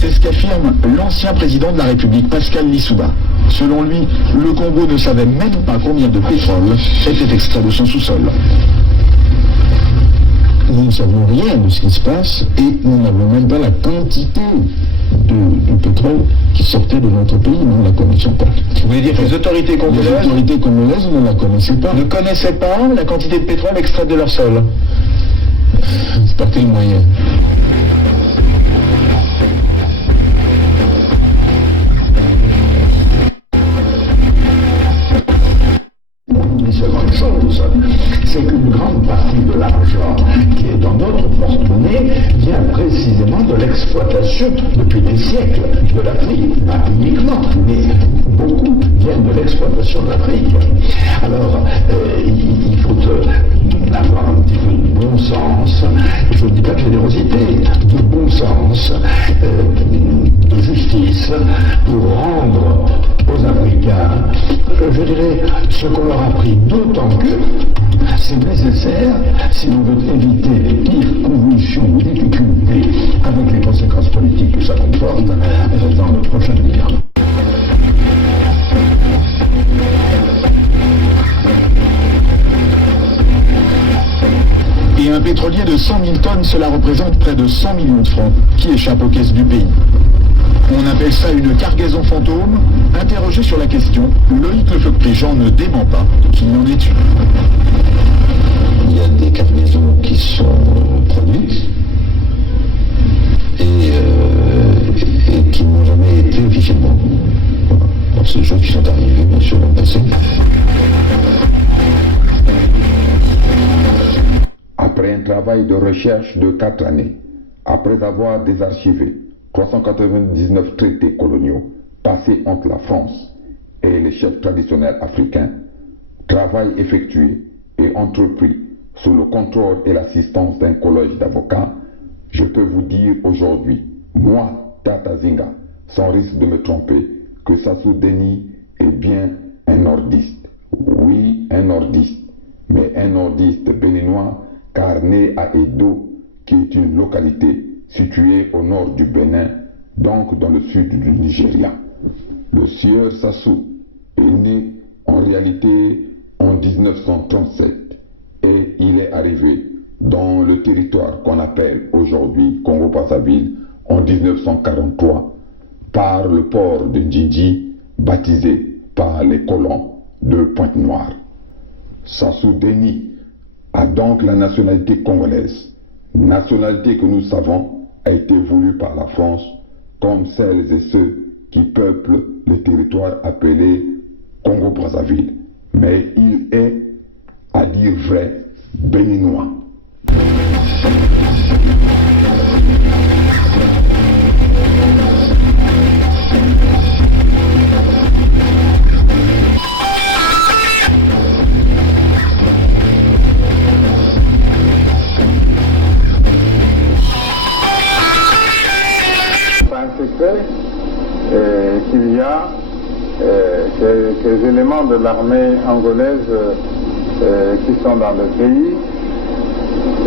C'est ce qu'affirme l'ancien président de la République, Pascal Lissouba. Selon lui, le Congo ne savait même pas combien de pétrole était extrait de son sous-sol. Nous ne savons rien de ce qui se passe et nous n'avons même pas la quantité de pétrole qui sortait de notre pays, nous ne la connaissons pas. Vous voulez dire que les autorités congolaises ne la connaissaient pas. Ne connaissaient pas la quantité de pétrole extraite de leur sol. Par quel moyen? Une seconde chose, c'est qu'une grande partie de l'argent qui est dans notre porte-monnaie vient précisément de l'exploitation depuis des siècles de l'Afrique, pas uniquement, mais beaucoup viennent de l'exploitation de l'Afrique. Alors, il faut avoir un petit peu de bon sens, je ne dis pas de générosité, de bon sens, de justice, pour rendre aux Africains, je dirais, ce qu'on leur a pris, d'autant que c'est nécessaire si l'on veut éviter les pires convulsions ou difficultés avec les conséquences politiques que ça comporte dans le prochain avenir. Et un pétrolier de 100 000 tonnes, cela représente près de 100 millions de francs qui échappent aux caisses du pays. On appelle ça une cargaison fantôme. Interrogé sur la question, Loïc Lefebvre-Préjean ne dément pas qu'il y en ait eu. Il y a des cargaisons qui sont produites et qui n'ont jamais été officiellement. Voilà. Donc c'est des choses qui sont arrivées, bien sûr, dans le passé. Après un travail de recherche de 4 années, après avoir désarchivé 399 traités coloniaux passés entre la France et les chefs traditionnels africains, travail effectué et entrepris sous le contrôle et l'assistance d'un collège d'avocats, je peux vous dire aujourd'hui, moi, Tata Zinga, sans risque de me tromper, que Sassou Deni est bien un nordiste. Oui, un nordiste, mais un nordiste béninois, car né à Edo, qui est une localité située au nord du Bénin, donc dans le sud du Nigeria. Le sieur Sassou est né en réalité en 1937 et il est arrivé dans le territoire qu'on appelle aujourd'hui Congo-Brazzaville en 1943 par le port de Ndjindji, baptisé par les colons de Pointe-Noire. Sassou Deni a donc la nationalité congolaise, nationalité que nous savons a été voulue par la France comme celles et ceux qui peuplent le territoire appelé Congo-Brazzaville. Mais il est, à dire vrai, béninois. Qu'il y a quelques éléments de l'armée angolaise qui sont dans le pays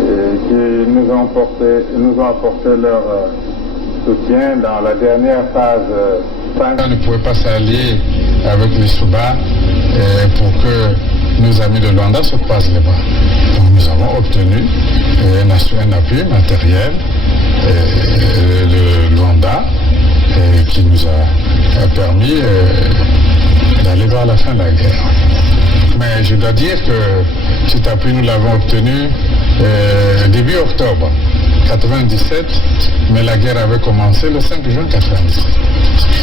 et qui nous ont apporté leur soutien dans la dernière phase. On ne pouvait pas s'allier avec les Souba pour que nos amis de Luanda se croisent les bras. Donc nous avons obtenu un appui matériel de Luanda qui nous a permis d'aller vers la fin de la guerre. Mais je dois dire que cet appui, nous l'avons obtenu début octobre 1997, mais la guerre avait commencé le 5 juin 1997.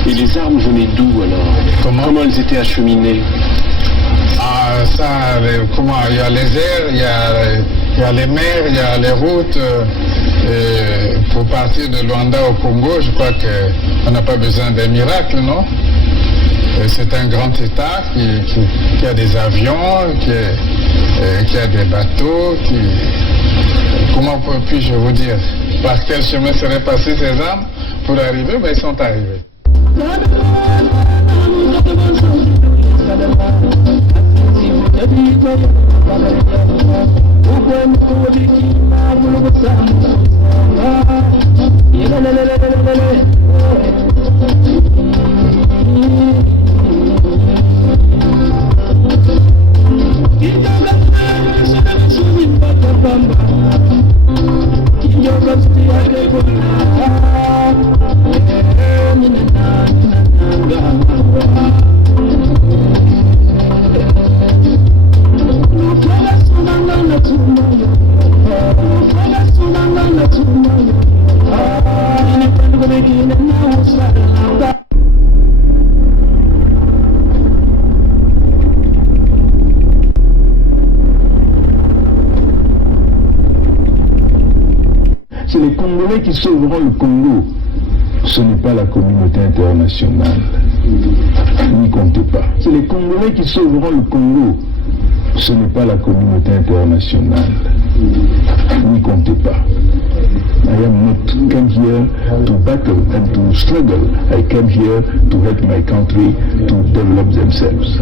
Et les armes venaient d'où alors? Comment elles étaient acheminées? Ah, ça, il y a les airs, il y a les mers, il y a les routes. Pour partir de Luanda au Congo, je crois qu'on n'a pas besoin d'un miracle, non? C'est un grand État qui a des avions, qui a des bateaux, comment puis-je vous dire? Par quel chemin seraient passées ces armes pour arriver? Ben, ils sont arrivés. Congolais qui sauveront le Congo. Ce n'est pas la communauté internationale. N'y comptez pas. C'est les Congolais qui sauveront le Congo. Ce n'est pas la communauté internationale. N'y comptez pas. I am not come here to battle and to struggle. I came here to help my country to develop themselves.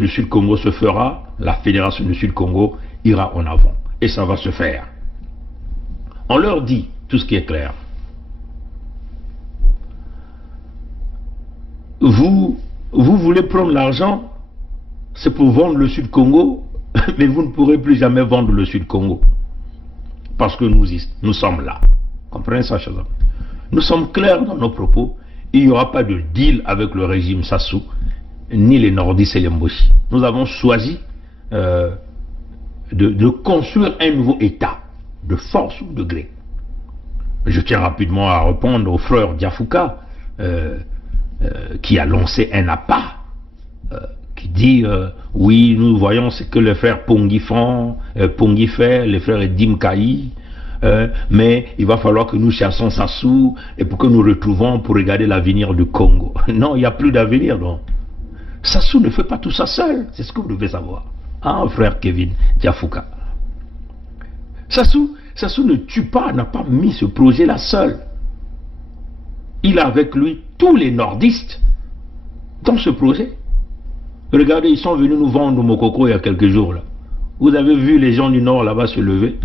du Sud-Congo se fera, la Fédération du Sud-Congo ira en avant. Et ça va se faire. On leur dit tout ce qui est clair. Vous voulez prendre l'argent, c'est pour vendre le Sud-Congo, mais vous ne pourrez plus jamais vendre le Sud-Congo. Parce que nous sommes là. Comprenez ça, chers amis? Nous sommes clairs dans nos propos. Il n'y aura pas de deal avec le régime Sassou, ni les nordistes et les Mboshi. Nous avons choisi de construire un nouveau État, de force ou de gré. Je tiens rapidement à répondre au frère Diafouka, qui a lancé un appât, qui dit oui, nous voyons ce que les frères Pongi font, Pongi fait, les frères Edim Kaï, mais il va falloir que nous cherchions Sassou et pour que nous retrouvons pour regarder l'avenir du Congo. Non, il n'y a plus d'avenir, non. Sassou ne fait pas tout ça seul, c'est ce que vous devez savoir. Hein, frère Kevin Diafouka. Sassou ne tue pas, n'a pas mis ce projet-là seul. Il a avec lui tous les nordistes dans ce projet. Regardez, ils sont venus nous vendre Mokoko il y a quelques jours là. Vous avez vu les gens du nord là-bas se lever?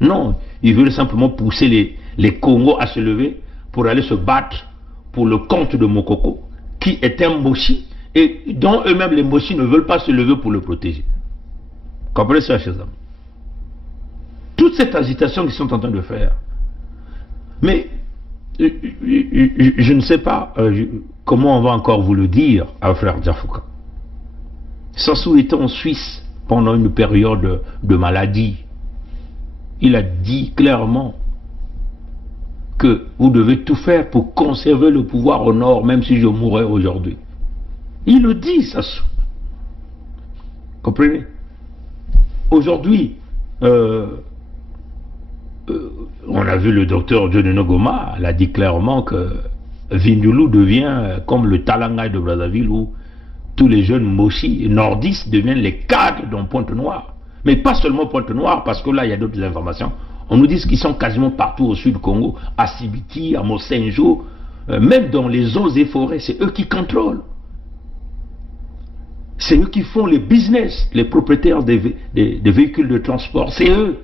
Non, ils veulent simplement pousser les Congos à se lever pour aller se battre pour le compte de Mokoko, qui est un Moshi, et dont eux-mêmes les Moshi ne veulent pas se lever pour le protéger. Comprenez ça, chers amis? Toute cette agitation qu'ils sont en train de faire. Mais je ne sais pas comment on va encore vous le dire à frère Diafouka. Sassou était en Suisse pendant une période de maladie. Il a dit clairement que vous devez tout faire pour conserver le pouvoir au nord, même si je mourrais aujourd'hui. Il le dit, Sassou. Comprenez? Aujourd'hui, on a vu le docteur John Nogoma, il a dit clairement que Vindulou devient comme le Talangay de Brazzaville, où tous les jeunes Moshi nordistes deviennent les cadres dans Pointe-Noire. Mais pas seulement Pointe-Noire, parce que là, il y a d'autres informations. On nous dit qu'ils sont quasiment partout au sud du Congo, à Sibiti, à Mosenjo, même dans les eaux et forêts, c'est eux qui contrôlent. C'est eux qui font les business, les propriétaires des véhicules de transport, c'est eux.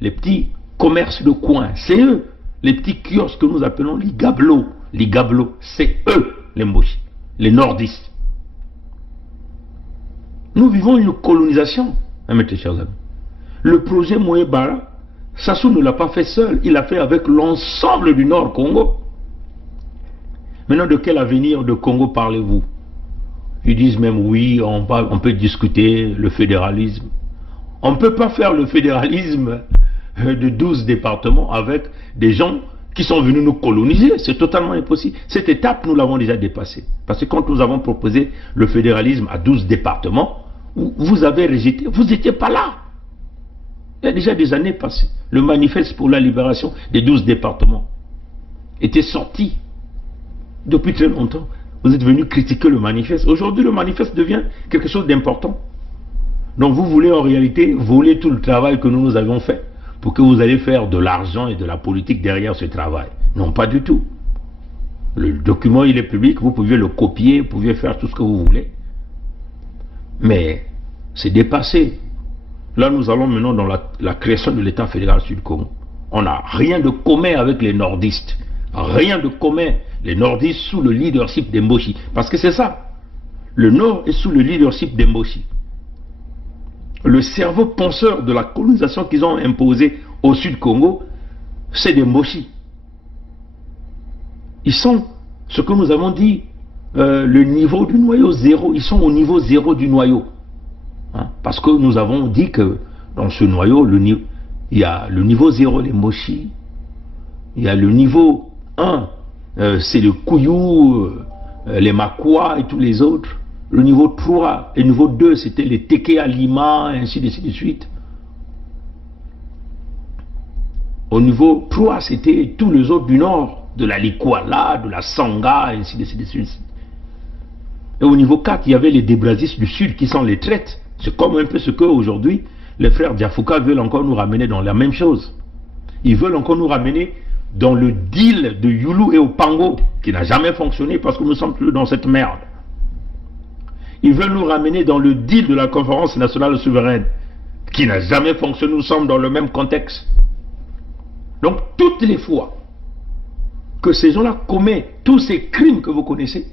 Les petits commerces de coin, c'est eux. Les petits kiosques que nous appelons les gablos, c'est eux, les Moshi, les nordistes. Nous vivons une colonisation, mes chers amis. Le projet Moé-Bara Sassou ne l'a pas fait seul, il l'a fait avec l'ensemble du Nord Congo. Maintenant, de quel avenir de Congo parlez-vous? Ils disent même oui, on peut discuter le fédéralisme. On ne peut pas faire le fédéralisme de 12 départements avec des gens qui sont venus nous coloniser. C'est totalement impossible. Cette étape, nous l'avons déjà dépassée. Parce que quand nous avons proposé le fédéralisme à 12 départements, vous avez rejeté, vous n'étiez pas là. Il y a déjà des années passées. Le manifeste pour la libération des 12 départements était sorti depuis très longtemps. Vous êtes venu critiquer le manifeste. Aujourd'hui, le manifeste devient quelque chose d'important. Donc vous voulez en réalité voler tout le travail que nous avions fait pour que vous allez faire de l'argent et de la politique derrière ce travail. Non, pas du tout. Le document, il est public, vous pouvez le copier, vous pouvez faire tout ce que vous voulez. Mais c'est dépassé. Là, nous allons maintenant dans la création de l'État fédéral Sud-Congo. On n'a rien de commun avec les nordistes. Rien de commun. Les nordistes sous le leadership d'Emboshi. Parce que c'est ça. Le Nord est sous le leadership d'Emboshi. Le cerveau penseur de la colonisation qu'ils ont imposé au Sud-Congo, c'est d'Emboshi. Ils sont, ce que nous avons dit, le niveau du noyau zéro. Ils sont au niveau zéro du noyau. Hein? Parce que nous avons dit que dans ce noyau, il y a le niveau 0 des Moshi, il y a le niveau 1, c'est le Kouyou, les Makwa et tous les autres. Le niveau 3 et le niveau 2, c'était les Teke Alima, ainsi de suite. Au niveau 3, c'était tous les autres du nord, de la Likwala, de la Sanga, ainsi de suite. Et au niveau 4, il y avait les Débrazistes du sud qui sont les traites. C'est comme un peu ce qu'aujourd'hui, les frères Diafouka veulent encore nous ramener dans la même chose. Ils veulent encore nous ramener dans le deal de Youlou et Opango, qui n'a jamais fonctionné parce que nous sommes plus dans cette merde. Ils veulent nous ramener dans le deal de la conférence nationale souveraine, qui n'a jamais fonctionné, nous sommes dans le même contexte. Donc, toutes les fois que ces gens-là commettent tous ces crimes que vous connaissez,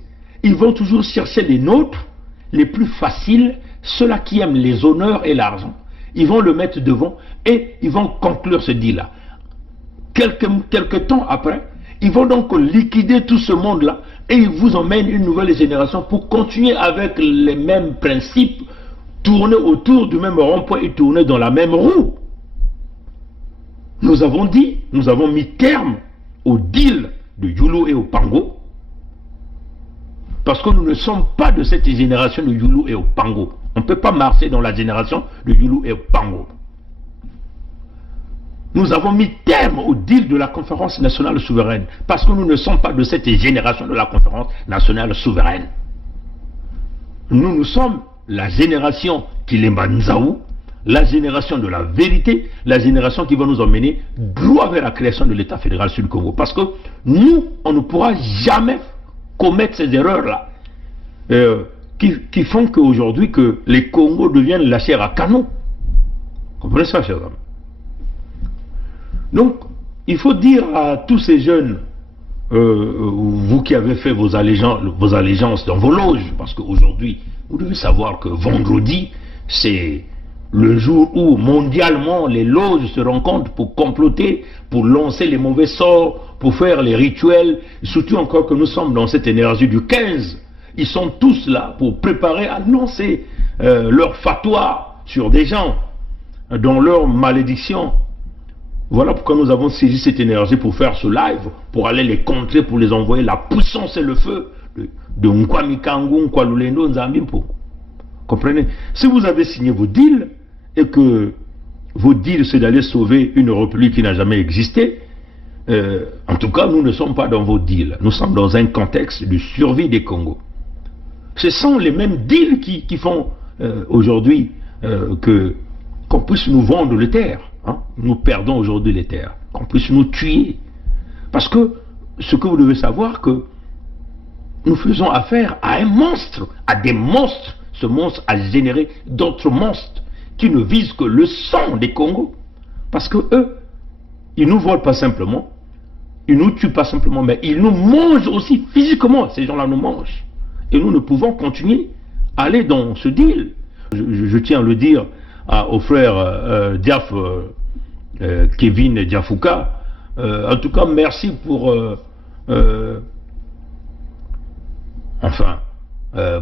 ils vont toujours chercher les nôtres, les plus faciles, ceux-là qui aiment les honneurs et l'argent. Ils vont le mettre devant et ils vont conclure ce deal-là. Quelques temps après, ils vont donc liquider tout ce monde-là et ils vous emmènent une nouvelle génération pour continuer avec les mêmes principes, tourner autour du même rond-point et tourner dans la même roue. Nous avons dit, nous avons mis terme au deal de Youlou et Opango parce que nous ne sommes pas de cette génération de Youlou et Opango. On ne peut pas marcher dans la génération de Youlou et Opango. Nous avons mis terme au deal de la conférence nationale souveraine parce que nous ne sommes pas de cette génération de la conférence nationale souveraine. Nous sommes la génération Kilembanzaou, la génération de la vérité, la génération qui va nous emmener droit vers la création de l'État fédéral Sud-Congo. Parce que nous, on ne pourra jamais commettre ces erreurs-là qui font qu'aujourd'hui que les Congos deviennent la chair à canon. Comprenez ça, chers amis? Donc, il faut dire à tous ces jeunes, vous qui avez fait vos allégeances dans vos loges, parce qu'aujourd'hui, vous devez savoir que vendredi, c'est le jour où mondialement les loges se rencontrent pour comploter, pour lancer les mauvais sorts, pour faire les rituels, surtout encore que nous sommes dans cette énergie du 15. Ils sont tous là pour préparer à lancer leur fatwa sur des gens, dans leur malédiction. Voilà pourquoi nous avons saisi cette énergie pour faire ce live, pour aller les contrer, pour les envoyer la puissance et le feu de Nkwamikangu, Nkwalulendo, Nzambimpo. Comprenez? Si vous avez signé vos deals et que vos deals c'est d'aller sauver une république qui n'a jamais existé, en tout cas nous ne sommes pas dans vos deals. Nous sommes dans un contexte de survie des Congos. Ce sont les mêmes deals qui font aujourd'hui qu'on puisse nous vendre les terres. Hein? Nous perdons aujourd'hui les terres. Qu'on puisse nous tuer. Parce que ce que vous devez savoir, que nous faisons affaire à un monstre, à des monstres. Ce monstre a généré d'autres monstres qui ne visent que le sang des Congos. Parce que eux, ils ne nous volent pas simplement, ils ne nous tuent pas simplement, mais ils nous mangent aussi physiquement. Ces gens-là nous mangent. Et nous ne pouvons continuer à aller dans ce deal. Je tiens à le dire aux frères Diaf Kevin Diafouka. En tout cas, merci pour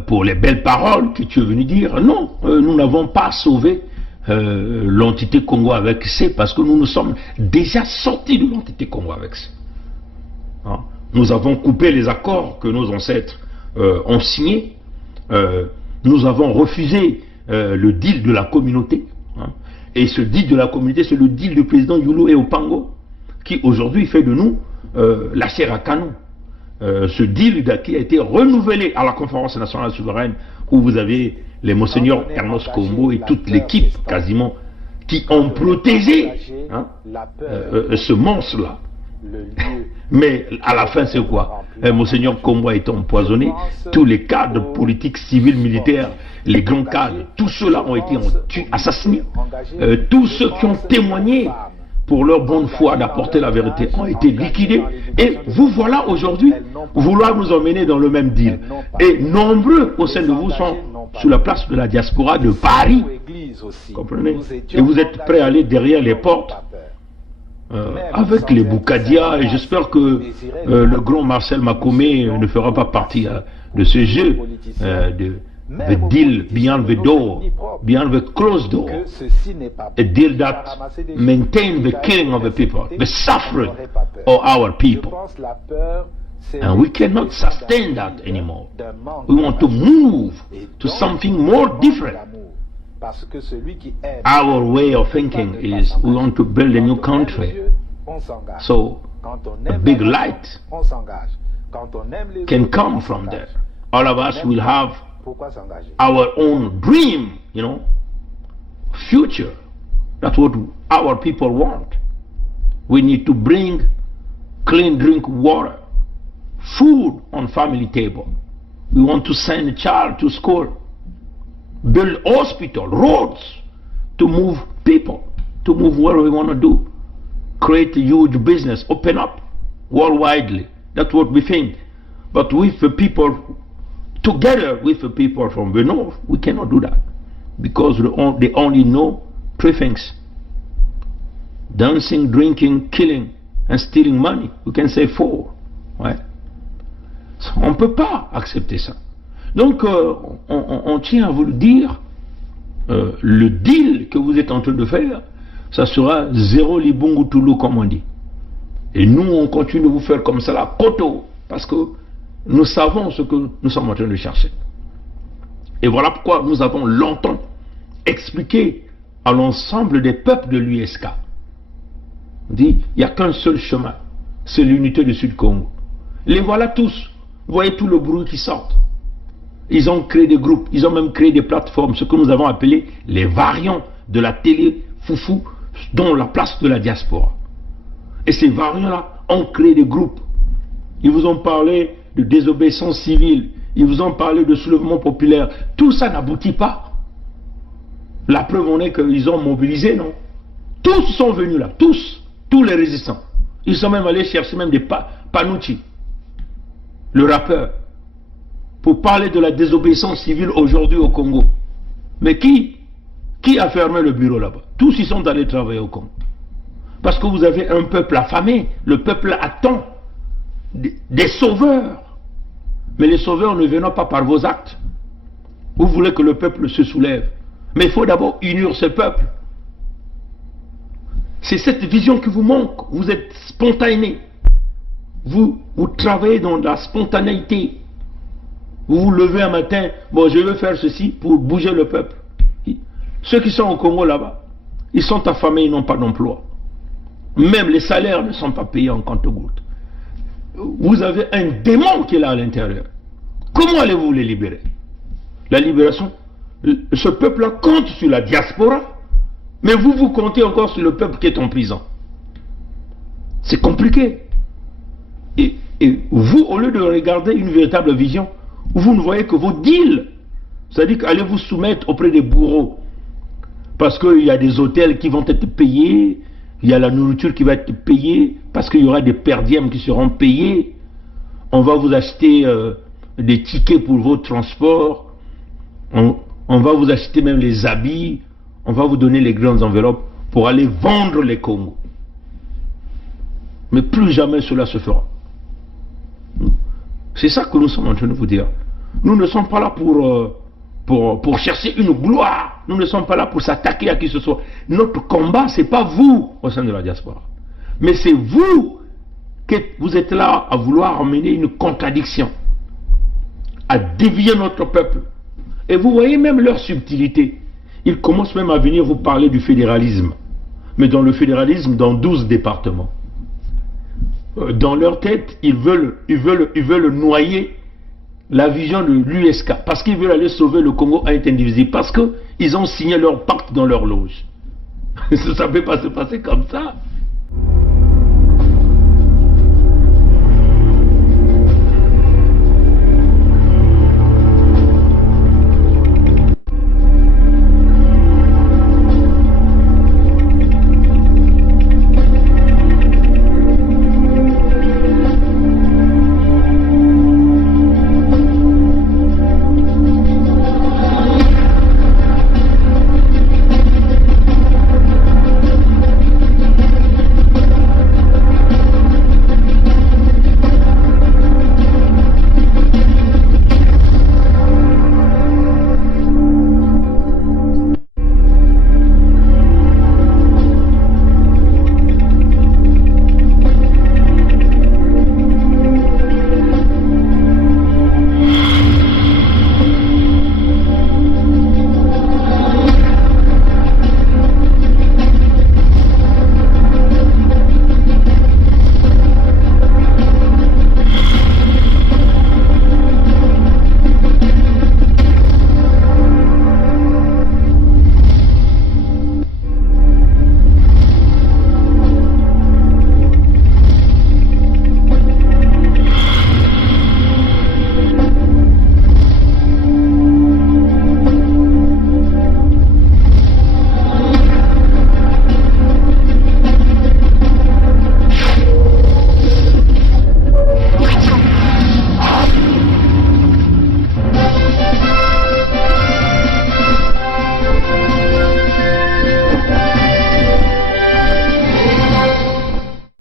pour les belles paroles que tu es venu dire. Non, nous n'avons pas sauvé l'entité Congo avec C, parce que nous nous sommes déjà sortis de l'entité Congo avec C. Hein? Nous avons coupé les accords que nos ancêtres ont signés. Nous avons refusé le deal de la communauté. Hein? Et ce deal de la communauté, c'est le deal du président Yulu et Opango, qui aujourd'hui fait de nous la chair à canon. Ce deal qui a été renouvelé à la conférence nationale souveraine, où vous avez les monseigneurs Ernest Kombo et toute l'équipe quasiment qui ont protégé hein, ce monstre-là. Mais à la fin, c'est quoi? Monseigneur Kombo a été empoisonné, tous les cadres politiques, civils, militaires, les grands cadres, tous ceux-là ont été assassinés. Tous ceux qui ont témoigné pour leur bonne foi d'apporter la vérité ont été liquidés. Et vous voilà aujourd'hui vouloir nous emmener dans le même deal. Et nombreux au sein de vous sont sur la place de la diaspora de Paris. Comprenez? Et vous êtes prêts à aller derrière les portes avec les Boukadia. Et j'espère que le grand Marcel Makomé ne fera pas partie de ce jeu the deal beyond the door, beyond the closed door, a deal that maintains the killing of the people, the suffering of our people. And we cannot sustain that anymore. We want to move to something more different. Our way of thinking is we want to build a new country. So a big light can come from there. All of us will have our own dream, you know, future. That's what our people want. We need to bring clean drink water, food on family table. We want to send a child to school, build hospital, roads, to move people, to move where we want to do, create a huge business, open up worldwidely. That's what we think. But with the people, together with the people from the north, we cannot do that, because they only know three things: dancing, drinking, killing, and stealing money. We can say four. Ouais. On ne peut pas accepter ça. Donc on tient à vous le dire, le deal que vous êtes en train de faire, ça sera zéro libungu toulou, comme on dit. Et nous on continue de vous faire comme ça la koto, parce que nous savons ce que nous sommes en train de chercher. Et voilà pourquoi nous avons longtemps expliqué à l'ensemble des peuples de l'USK. On dit, il n'y a qu'un seul chemin, c'est l'unité du Sud-Congo. Les voilà tous, vous voyez tout le bruit qui sort. Ils ont créé des groupes, ils ont même créé des plateformes, ce que nous avons appelé les variants de la télé foufou, dont la place de la diaspora. Et ces variants-là ont créé des groupes. Ils vous ont parlé de désobéissance civile, ils vous ont parlé de soulèvement populaire. Tout ça n'aboutit pas. La preuve en est qu'ils ont mobilisé, non? Tous sont venus là, tous les résistants. Ils sont même allés chercher même des Panucci, le rappeur, pour parler de la désobéissance civile aujourd'hui au Congo. Mais qui a fermé le bureau là-bas? Tous ils sont allés travailler au Congo. Parce que vous avez un peuple affamé, le peuple attend des sauveurs. Mais les sauveurs ne viennent pas par vos actes. Vous voulez que le peuple se soulève. Mais il faut d'abord unir ce peuple. C'est cette vision qui vous manque. Vous êtes spontané. Vous travaillez dans la spontanéité. Vous vous levez un matin, bon, je veux faire ceci pour bouger le peuple. Ceux qui sont au Congo là-bas, ils sont affamés, ils n'ont pas d'emploi. Même les salaires ne sont pas payés en compte-gouttes. Vous avez un démon qui est là à l'intérieur. Comment allez-vous les libérer? La libération, ce peuple-là compte sur la diaspora, mais vous comptez encore sur le peuple qui est en prison. C'est compliqué. Et vous, au lieu de regarder une véritable vision, vous ne voyez que vos deals. C'est-à-dire qu'allez vous soumettre auprès des bourreaux. Parce qu'il y a des hôtels qui vont être payés, il y a la nourriture qui va être payée, parce qu'il y aura des perdièmes qui seront payés. On va vous acheter des tickets pour vos transports. On va vous acheter même les habits. On va vous donner les grandes enveloppes pour aller vendre les Congos. Mais plus jamais cela se fera. C'est ça que nous sommes en train de vous dire. Nous ne sommes pas là pour chercher une gloire. Nous ne sommes pas là pour s'attaquer à qui que ce soit. Notre combat, ce n'est pas vous au sein de la diaspora. Mais c'est vous que vous êtes là à vouloir amener une contradiction, à dévier notre peuple. Et vous voyez même leur subtilité. Ils commencent même à venir vous parler du fédéralisme. Mais dans le fédéralisme, dans 12 départements. Dans leur tête, ils veulent noyer la vision de l'USK. Parce qu'ils veulent aller sauver le Congo à être indivisible. Parce qu'ils ont signé leur pacte dans leur loge. Ça ne peut pas se passer comme ça.